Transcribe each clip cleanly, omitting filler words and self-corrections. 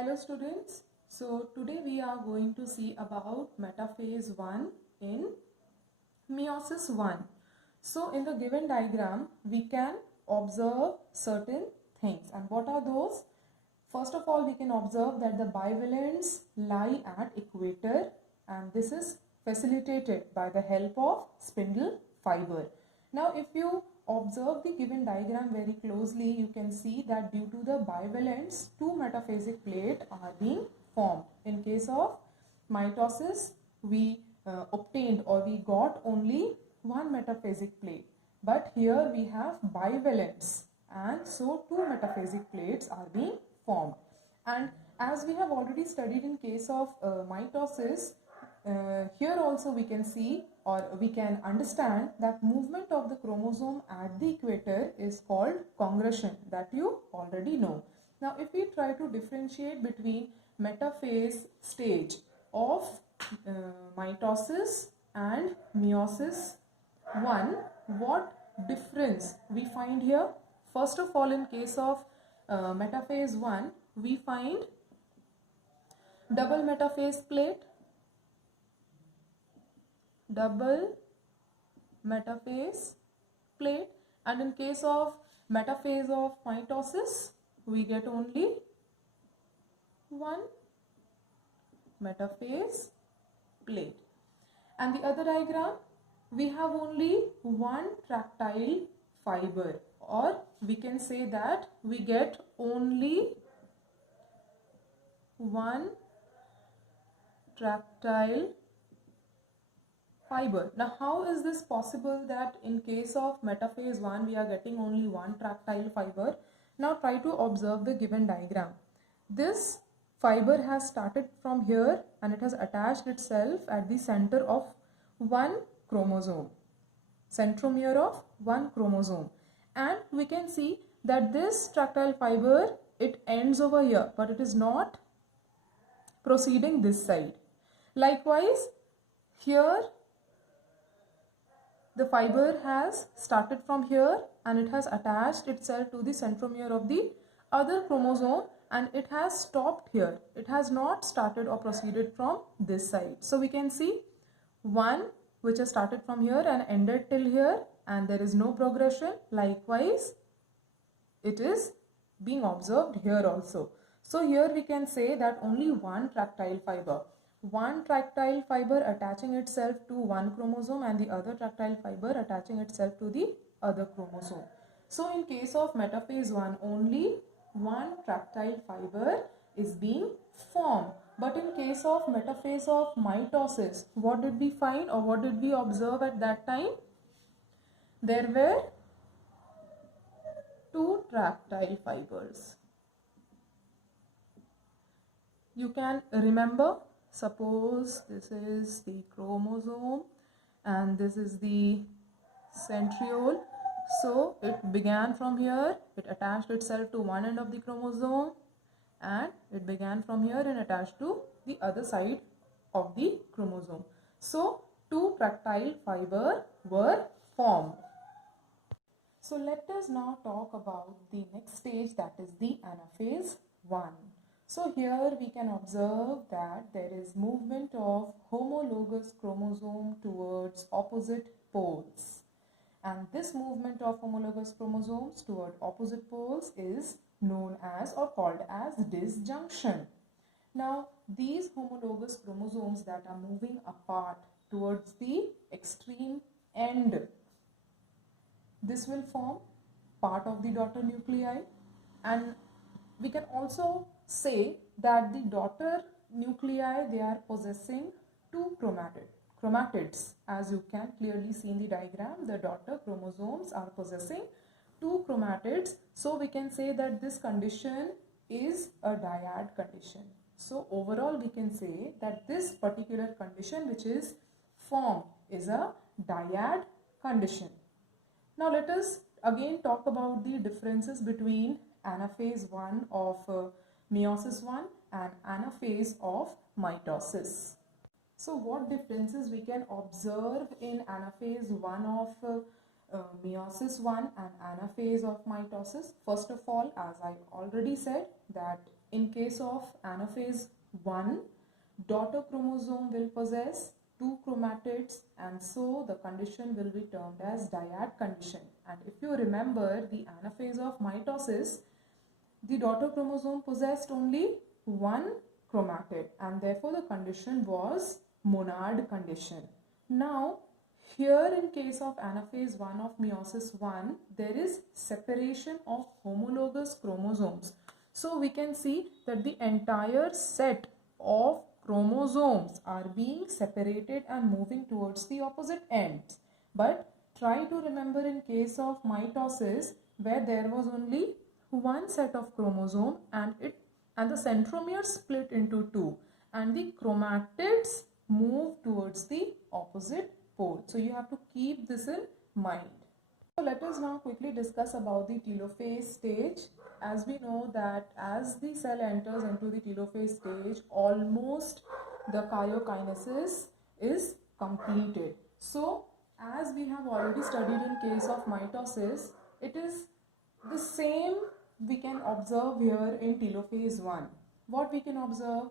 Hello students, so today we are going to see about metaphase 1 in meiosis 1. So in the given diagram we can observe certain things, and what are those? First of all, we can observe that the bivalents lie at equator, and this is facilitated by the help of spindle fiber. Now if you observe the given diagram very closely, you can see that due to the bivalents, two metaphasic plates are being formed. In case of mitosis, we obtained or we got only one metaphasic plate, but here we have bivalents, and so two metaphasic plates are being formed. And as we have already studied in case of mitosis, here also we can see or we can understand that movement of the chromosome at the equator is called congression, that you already know. Now if we try to differentiate between metaphase stage of mitosis and meiosis 1, what difference we find here? First of all, in case of metaphase 1, we find double metaphase plate, and in case of metaphase of mitosis, we get only one metaphase plate. And the other diagram, we have only one tractile fiber, or we can say that we get only one tractile fiber. Now how is this possible that in case of metaphase 1 we are getting only one tractile fiber? Now try to observe the given diagram. This fiber has started from here and it has attached itself at the center of one chromosome, centromere of one chromosome, and we can see that this tractile fiber, it ends over here, but it is not proceeding this side. Likewise, here the fiber has started from here and it has attached itself to the centromere of the other chromosome, and it has stopped here. It has not started or proceeded from this side. So we can see one which has started from here and ended till here, and there is no progression. Likewise, it is being observed here also. So here we can say that only one tractile fiber attaching itself to one chromosome and the other tractile fiber attaching itself to the other chromosome. So in case of metaphase 1, only one tractile fiber is being formed. But in case of metaphase of mitosis, what did we find or what did we observe at that time? There were two tractile fibers. You can remember, suppose this is the chromosome and this is the centriole. So it began from here, it attached itself to one end of the chromosome, and it began from here and attached to the other side of the chromosome. So two tractile fibers were formed. So let us now talk about the next stage, that is the anaphase 1. So here we can observe that there is movement of homologous chromosome towards opposite poles. And this movement of homologous chromosomes toward opposite poles is known as or called as disjunction. Now these homologous chromosomes that are moving apart towards the extreme end, this will form part of the daughter nuclei, and we can also say that the daughter nuclei, they are possessing two chromatids. As you can clearly see in the diagram, the daughter chromosomes are possessing two chromatids. So we can say that this condition is a dyad condition. So overall we can say that this particular condition which is formed is a dyad condition. Now let us again talk about the differences between anaphase 1 of meiosis 1 and anaphase of mitosis. So what differences we can observe in anaphase 1 of meiosis 1 and anaphase of mitosis? First of all, as I already said, that in case of anaphase 1, daughter chromosome will possess 2 chromatids, and so the condition will be termed as dyad condition. And if you remember the anaphase of mitosis, the daughter chromosome possessed only 1 chromatid, and therefore the condition was monad condition. Now here in case of anaphase 1 of meiosis 1, there is separation of homologous chromosomes. So we can see that the entire set of chromosomes are being separated and moving towards the opposite ends. But try to remember in case of mitosis, where there was only one set of chromosome and the centromere split into 2 and the chromatids move towards the opposite pole. So you have to keep this in mind. So let us now quickly discuss about the telophase stage. As we know that as the cell enters into the telophase stage, almost the karyokinesis is completed. So as we have already studied in case of mitosis, it is the same we can observe here in telophase 1. What we can observe?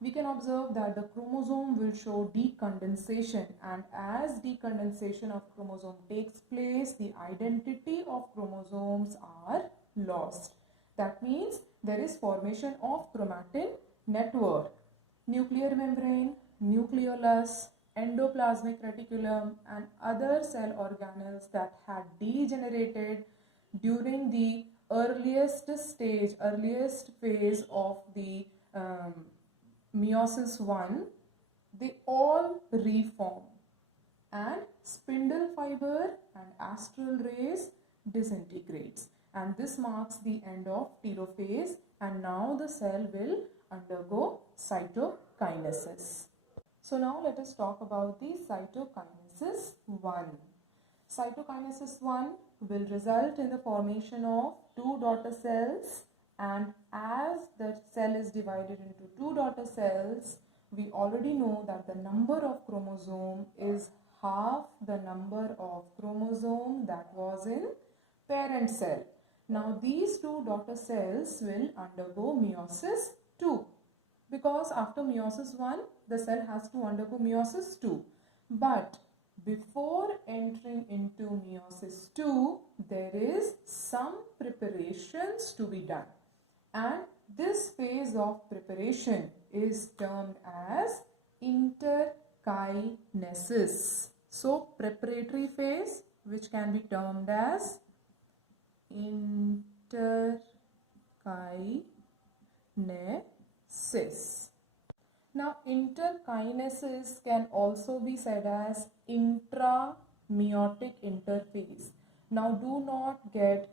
We can observe that the chromosome will show decondensation, and as decondensation of chromosome takes place, the identity of chromosomes are lost. That means there is formation of chromatin network. Nuclear membrane, nucleolus, endoplasmic reticulum and other cell organelles that had degenerated during the earliest phase of the meiosis 1, they all reform, and spindle fiber and astral rays disintegrates, and this marks the end of telophase, and now the cell will undergo cytokinesis. So now let us talk about the cytokinesis 1. Cytokinesis 1 will result in the formation of 2 daughter cells, and as the cell is divided into 2 daughter cells, we already know that the number of chromosome is half the number of chromosome that was in parent cell. Now these 2 daughter cells will undergo meiosis 2, because after meiosis 1 the cell has to undergo meiosis 2. But before entering into meiosis 2, there is some preparations to be done, and this phase of preparation is termed as interkinesis. So preparatory phase, which can be termed as interkinesis. Now interkinesis can also be said as intrameiotic interphase. Now do not get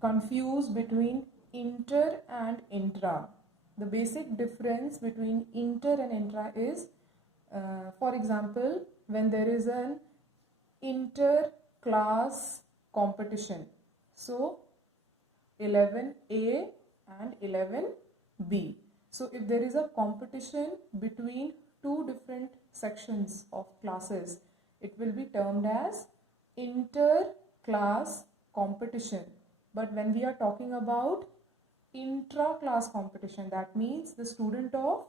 confused between inter and intra. The basic difference between inter and intra is, for example, when there is an inter-class competition. So 11A and 11B. So if there is a competition between 2 different sections of classes, it will be termed as inter-class competition. But when we are talking about intra-class competition, that means the student of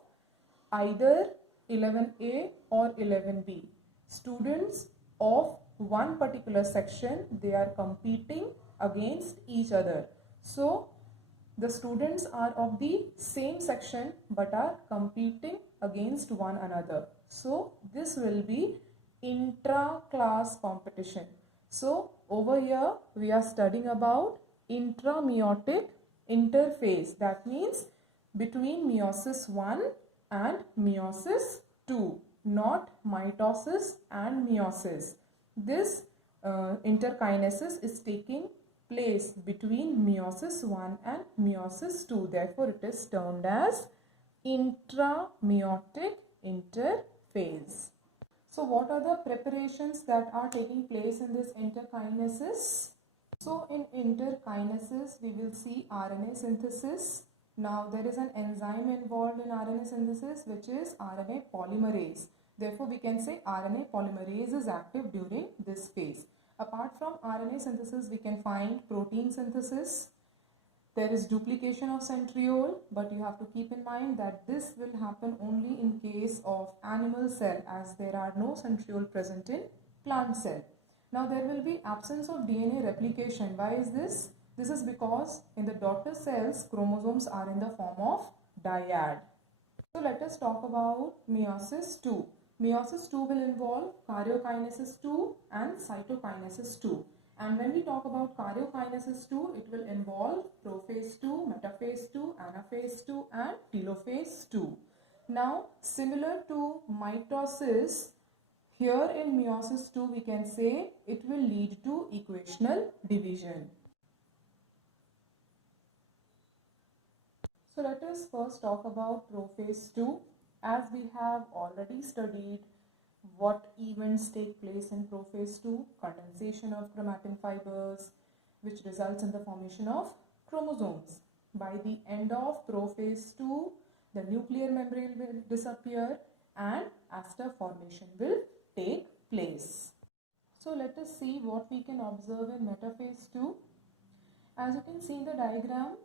either 11A or 11B, students of one particular section, they are competing against each other. So the students are of the same section but are competing against one another. So this will be intra-class competition. So over here we are studying about intrameiotic interphase. That means between meiosis 1 and meiosis 2, not mitosis and meiosis. This interkinesis is taking place between meiosis 1 and meiosis 2. Therefore, it is termed as intrameiotic interphase. So, what are the preparations that are taking place in this interkinesis? So, in interkinesis, we will see RNA synthesis. Now, there is an enzyme involved in RNA synthesis, which is RNA polymerase. Therefore, we can say RNA polymerase is active during this phase. Apart from RNA synthesis, we can find protein synthesis. there is duplication of centriole, but you have to keep in mind that this will happen only in case of animal cell, as there are no centriole present in plant cell. Now there will be absence of DNA replication. Why is this? This is because in the daughter cells, chromosomes are in the form of dyad. So let us talk about meiosis 2. Meiosis 2 will involve karyokinesis 2 and cytokinesis 2. And when we talk about karyokinesis 2, it will involve prophase 2, metaphase 2, anaphase 2 and telophase 2. Now, similar to mitosis, here in meiosis 2 we can say it will lead to equational division. So let us first talk about prophase 2. As we have already studied what events take place in prophase 2, condensation of chromatin fibers, which results in the formation of chromosomes. By the end of prophase 2, the nuclear membrane will disappear and aster formation will take place. So let us see what we can observe in metaphase 2. As you can see in the diagram,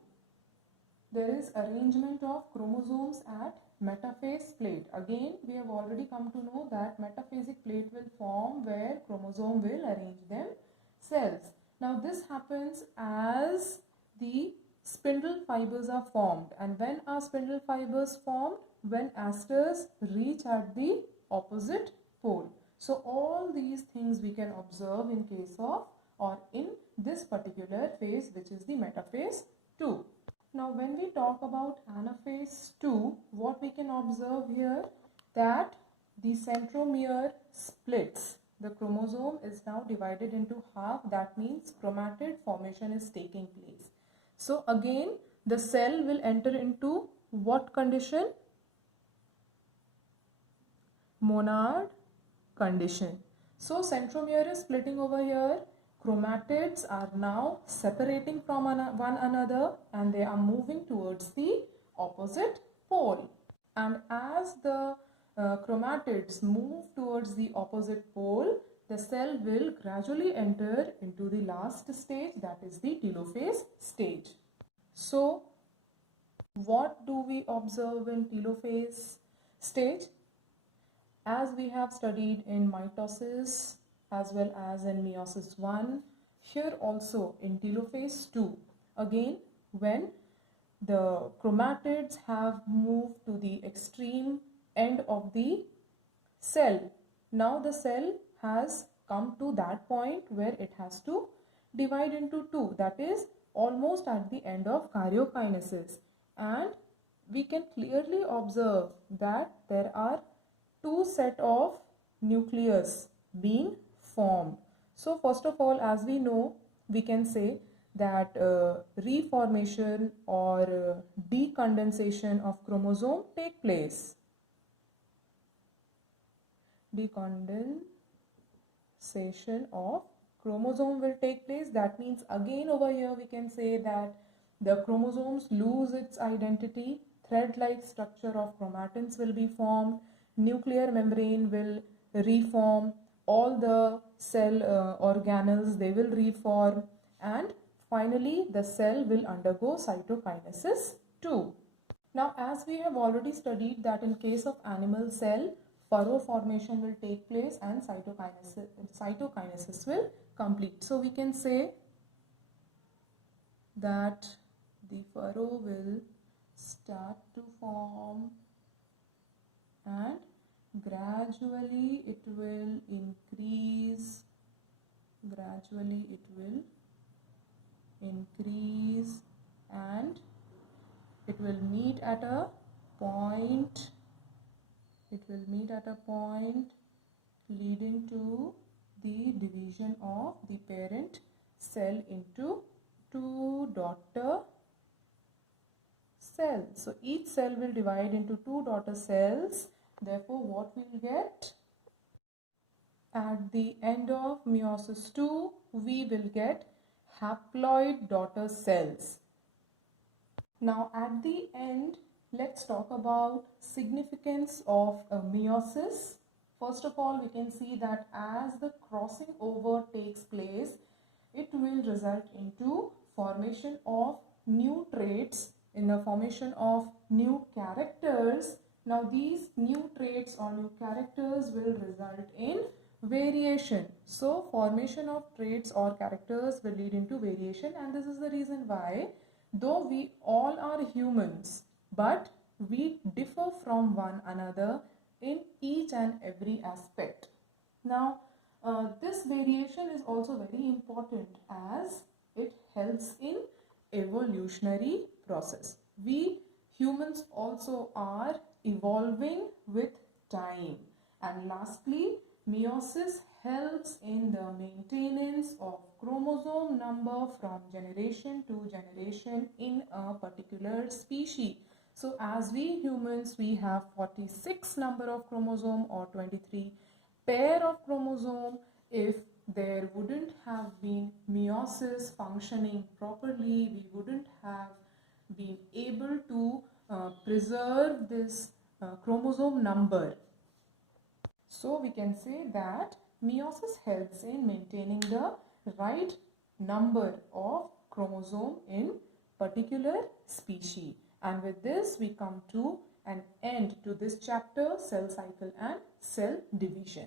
there is arrangement of chromosomes at metaphase plate. Again, we have already come to know that metaphasic plate will form where chromosome will arrange themselves. Now this happens as the spindle fibers are formed, and when are spindle fibers formed? When asters reach at the opposite pole. So all these things we can observe in case of or in this particular phase, which is the metaphase 2. Now when we talk about anaphase 2, what we can observe here, that the centromere splits. The chromosome is now divided into half. That means chromatid formation is taking place. So again the cell will enter into what condition? Monad condition. So centromere is splitting over here. Chromatids are now separating from one another and they are moving towards the opposite pole. And as the chromatids move towards the opposite pole, the cell will gradually enter into the last stage, that is the telophase stage. So what do we observe in telophase stage? As we have studied in mitosis as well as in meiosis 1, here also in telophase 2, again when the chromatids have moved to the extreme end of the cell, now the cell has come to that point where it has to divide into two, that is almost at the end of karyokinesis, and we can clearly observe that there are two set of nucleus being formed. So first of all, as we know, we can say that reformation or decondensation of chromosome take place. Decondensation of chromosome will take place. That means again over here we can say that the chromosomes lose its identity, thread-like structure of chromatins will be formed, nuclear membrane will reform, all the cell organelles they will reform, and finally the cell will undergo cytokinesis too. Now as we have already studied that in case of animal cell, furrow formation will take place and cytokinesis will complete. So we can say that the furrow will start to form and gradually it will increase, and it will meet at a point, leading to the division of the parent cell into two daughter cells. So each cell will divide into two daughter cells. Therefore, what we will get at the end of meiosis 2, we will get haploid daughter cells. Now at the end, let's talk about significance of meiosis. First of all, we can see that as the crossing over takes place, it will result into formation of new traits, in the formation of new characters. Now these new traits or new characters will result in variation. So formation of traits or characters will lead into variation, and this is the reason why, though we all are humans, but we differ from one another in each and every aspect. Now this variation is also very important as it helps in evolutionary process. We humans also are evolving with time. And lastly, meiosis helps in the maintenance of chromosome number from generation to generation in a particular species. So as we humans, we have 46 number of chromosome or 23 pair of chromosome. If there wouldn't have been meiosis functioning properly, we wouldn't have been able to preserve this chromosome number. So we can say that meiosis helps in maintaining the right number of chromosome in particular species. And with this we come to an end to this chapter, cell cycle and cell division.